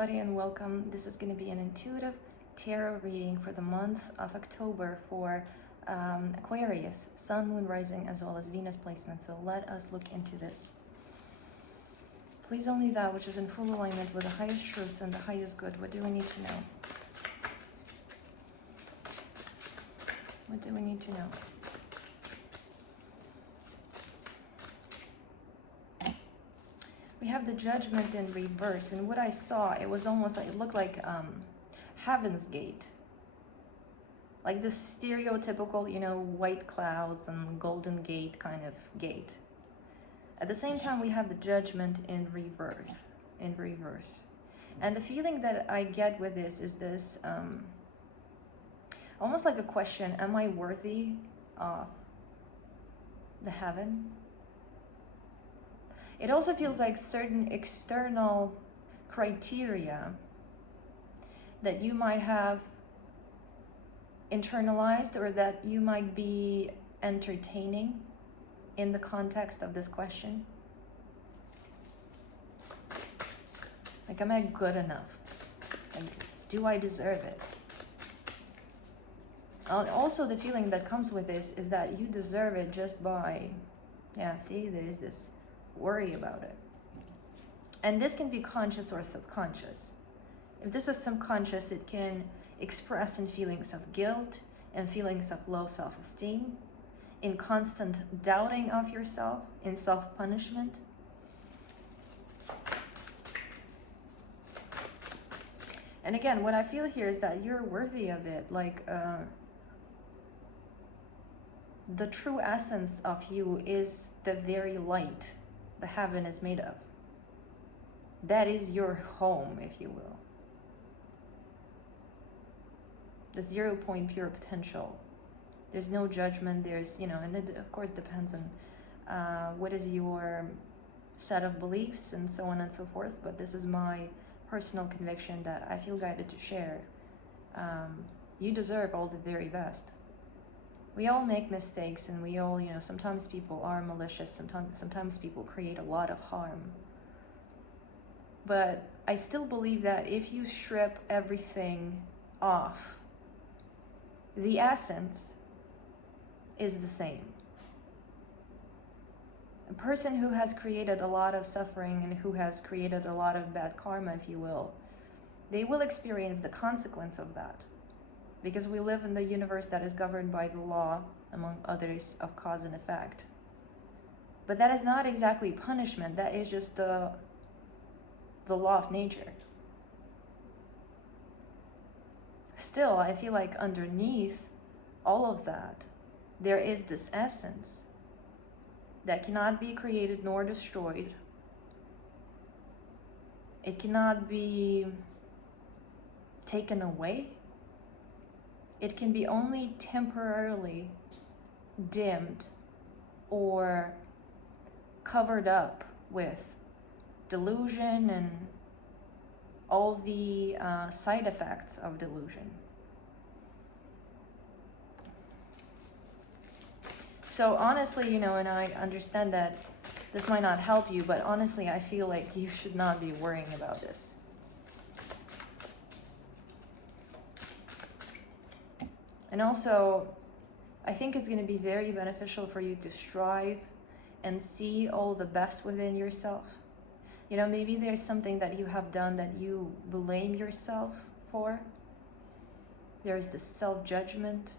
everybody and welcome. This is going to be an intuitive tarot reading for the month of October for Aquarius, Sun, Moon, Rising, as well as Venus placement. So let us look into this. Please only that which is in full alignment with the highest truth and the highest good. What do we need to know? What do we need to know? We have the Judgment in reverse, and what I saw, it was almost like, it looked like Heaven's Gate. Like the stereotypical, you know, white clouds and golden gate kind of gate. At the same time, we have the Judgment in reverse. And the feeling that I get with this is this, almost like a question, am I worthy of the heaven? It also feels like certain external criteria that you might have internalized or that you might be entertaining in the context of this question. Like, am I good enough? Like, do I deserve it? Also, the feeling that comes with this is that you deserve it just by, yeah, see, there is this worry about it. And this can be conscious or subconscious. If this is subconscious, it can express in feelings of guilt and feelings of low self-esteem, in constant doubting of yourself, in self-punishment. And again, what I feel here is that you're worthy of it. Like, the true essence of you is the very light the heaven is made of. That is your home, if you will. The 0 point pure potential. There's no judgment. There's, you know, and it of course depends on what is your set of beliefs and so on and so forth. But this is my personal conviction that I feel guided to share. You deserve all the very best. We all make mistakes, and we all, you know, sometimes people are malicious, sometimes people create a lot of harm. But I still believe that if you strip everything off, the essence is the same. A person who has created a lot of suffering and who has created a lot of bad karma, if you will, they will experience the consequence of that. Because we live in the universe that is governed by the law, among others, of cause and effect. But that is not exactly punishment. That is just the law of nature. Still, I feel like underneath all of that, there is this essence that cannot be created nor destroyed. It cannot be taken away. It can be only temporarily dimmed or covered up with delusion and all the side effects of delusion. So honestly, you know, and I understand that this might not help you, but honestly, I feel like you should not be worrying about this. And also, I think it's going to be very beneficial for you to strive and see all the best within yourself. You know, maybe there's something that you have done that you blame yourself for. There is this self-judgment.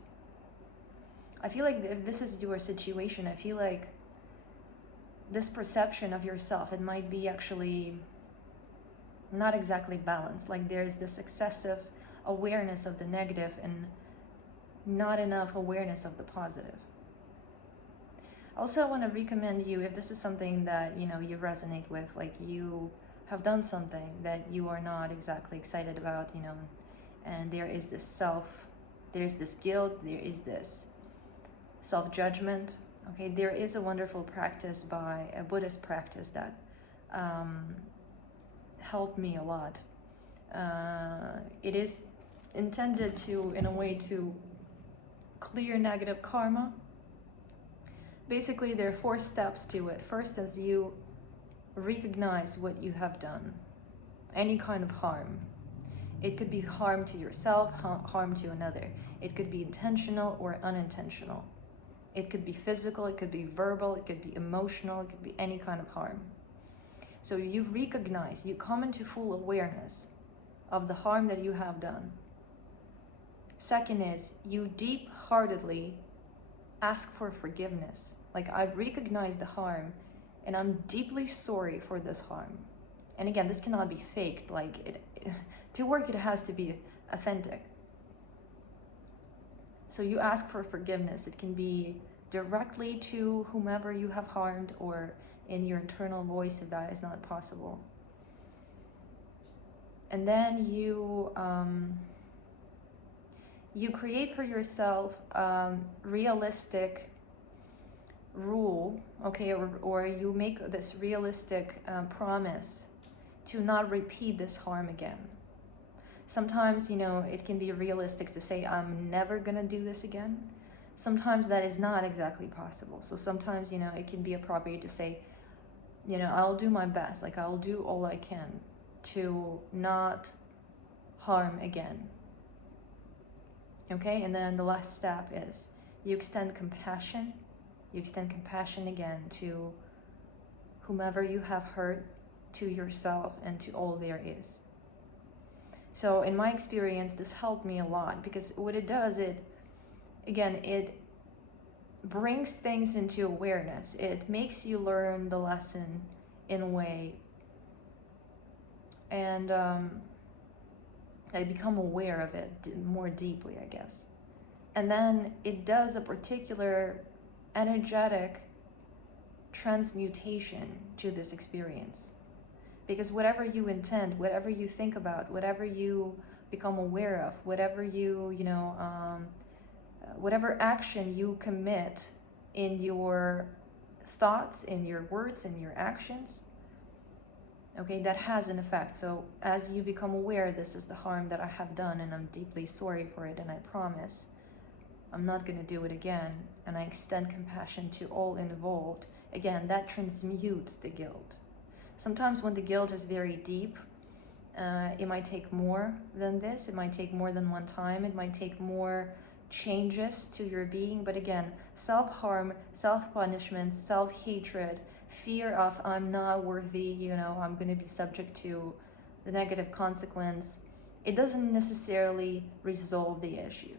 I feel like if this is your situation, I feel like this perception of yourself, it might be actually not exactly balanced. Like there's this excessive awareness of the negative and not enough awareness of the positive. Also, I want to recommend you, if this is something that, you know, you resonate with, like you have done something that you are not exactly excited about, you know, and there is this there's this guilt, there is this self-judgment, okay, there is a wonderful practice by a Buddhist practice that helped me a lot. It is intended to, in a way, to clear negative karma. Basically, there are 4 steps to it. First is you recognize what you have done. any kind of harm. It could be harm to yourself, harm to another. It could be intentional or unintentional. It could be physical, it could be verbal, it could be emotional, it could be any kind of harm. So you recognize, you come into full awareness of the harm that you have done. Second is, you deep-heartedly ask for forgiveness. Like, I recognize the harm and I'm deeply sorry for this harm. And again, this cannot be faked. Like, to work, it has to be authentic. So you ask for forgiveness. It can be directly to whomever you have harmed, or in your internal voice if that is not possible. And then you create for yourself realistic rule, okay, or you make this realistic promise to not repeat this harm again. Sometimes, it can be realistic to say, I'm never gonna do this again. Sometimes that is not exactly possible. So sometimes, it can be appropriate to say, I'll do my best, like I'll do all I can to not harm again. Okay, and then the last step is you extend compassion. You extend compassion again to whomever you have hurt, to yourself, and to all there is. So in my experience, this helped me a lot, because what it does, it brings things into awareness. It makes you learn the lesson in a way, and I become aware of it more deeply, I guess. And then it does a particular energetic transmutation to this experience. Because whatever you intend, whatever you think about, whatever you become aware of, whatever whatever action you commit in your thoughts, in your words, in your actions, okay, that has an effect. So as you become aware, this is the harm that I have done, and I'm deeply sorry for it, and I promise I'm not going to do it again, and I extend compassion to all involved. Again, that transmutes the guilt. Sometimes when the guilt is very deep, it might take more than this. It might take more than one time. It might take more changes to your being. But again, self-harm, self-punishment, self-hatred, fear of I'm not worthy, I'm going to be subject to the negative consequence, it doesn't necessarily resolve the issue.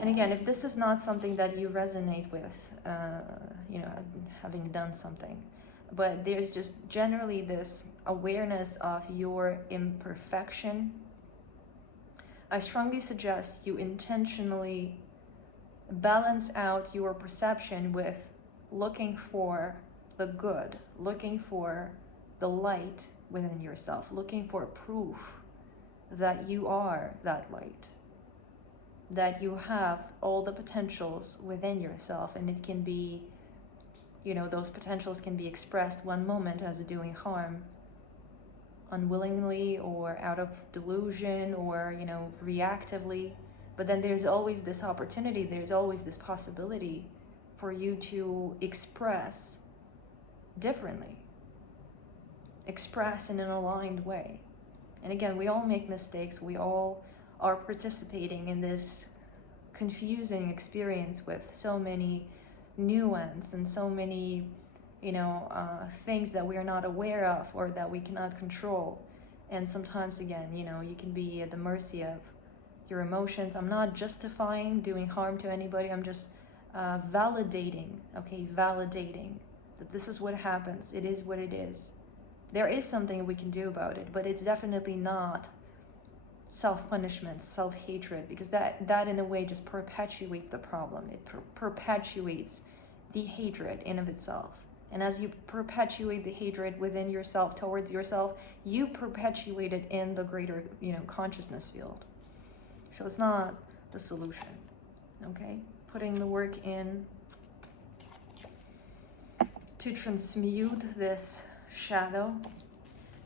And again, if this is not something that you resonate with, having done something, but there's just generally this awareness of your imperfection, I strongly suggest you intentionally balance out your perception with looking for the good, looking for the light within yourself, looking for proof that you are that light, that you have all the potentials within yourself, and it can be, those potentials can be expressed one moment as doing harm, unwillingly or out of delusion or, reactively. But then there's always this opportunity, there's always this possibility for you to express differently, express in an aligned way. And again, we all make mistakes. We all are participating in this confusing experience with so many nuance and so many, things that we are not aware of or that we cannot control. And sometimes, again, you can be at the mercy of your emotions. I'm not justifying doing harm to anybody. I'm just validating that this is what happens. It is what it is. There is something we can do about it, but it's definitely not self-punishment, self-hatred, because that in a way just perpetuates the problem. It perpetuates the hatred in of itself. And as you perpetuate the hatred within yourself, towards yourself, you perpetuate it in the greater, consciousness field. So it's not the solution, okay? Putting the work in to transmute this shadow,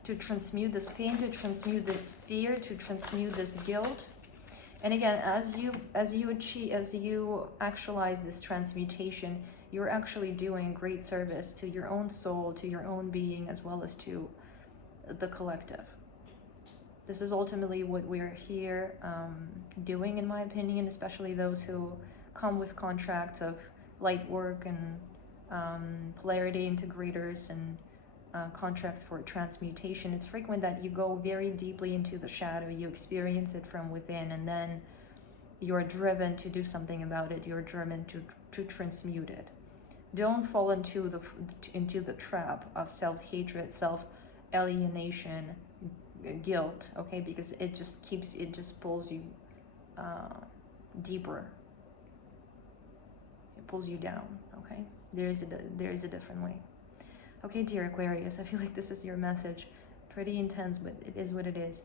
to transmute this pain, to transmute this fear, to transmute this guilt. And again, as you actualize this transmutation, you're actually doing great service to your own soul, to your own being, as well as to the collective. This is ultimately what we're here doing, in my opinion, especially those who come with contracts of light work and polarity integrators and contracts for transmutation. It's frequent that you go very deeply into the shadow, you experience it from within, and then you're driven to do something about it. You're driven to transmute it. Don't fall into the trap of self-hatred, self-alienation, guilt, okay? Because it just pulls you deeper. It pulls you down, okay? There is a different way. Okay, dear Aquarius, I feel like this is your message. Pretty intense, but it is what it is.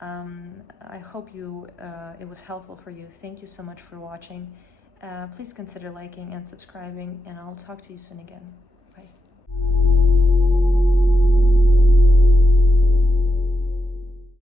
I hope it was helpful for you. Thank you so much for watching. Please consider liking and subscribing, and I'll talk to you soon again.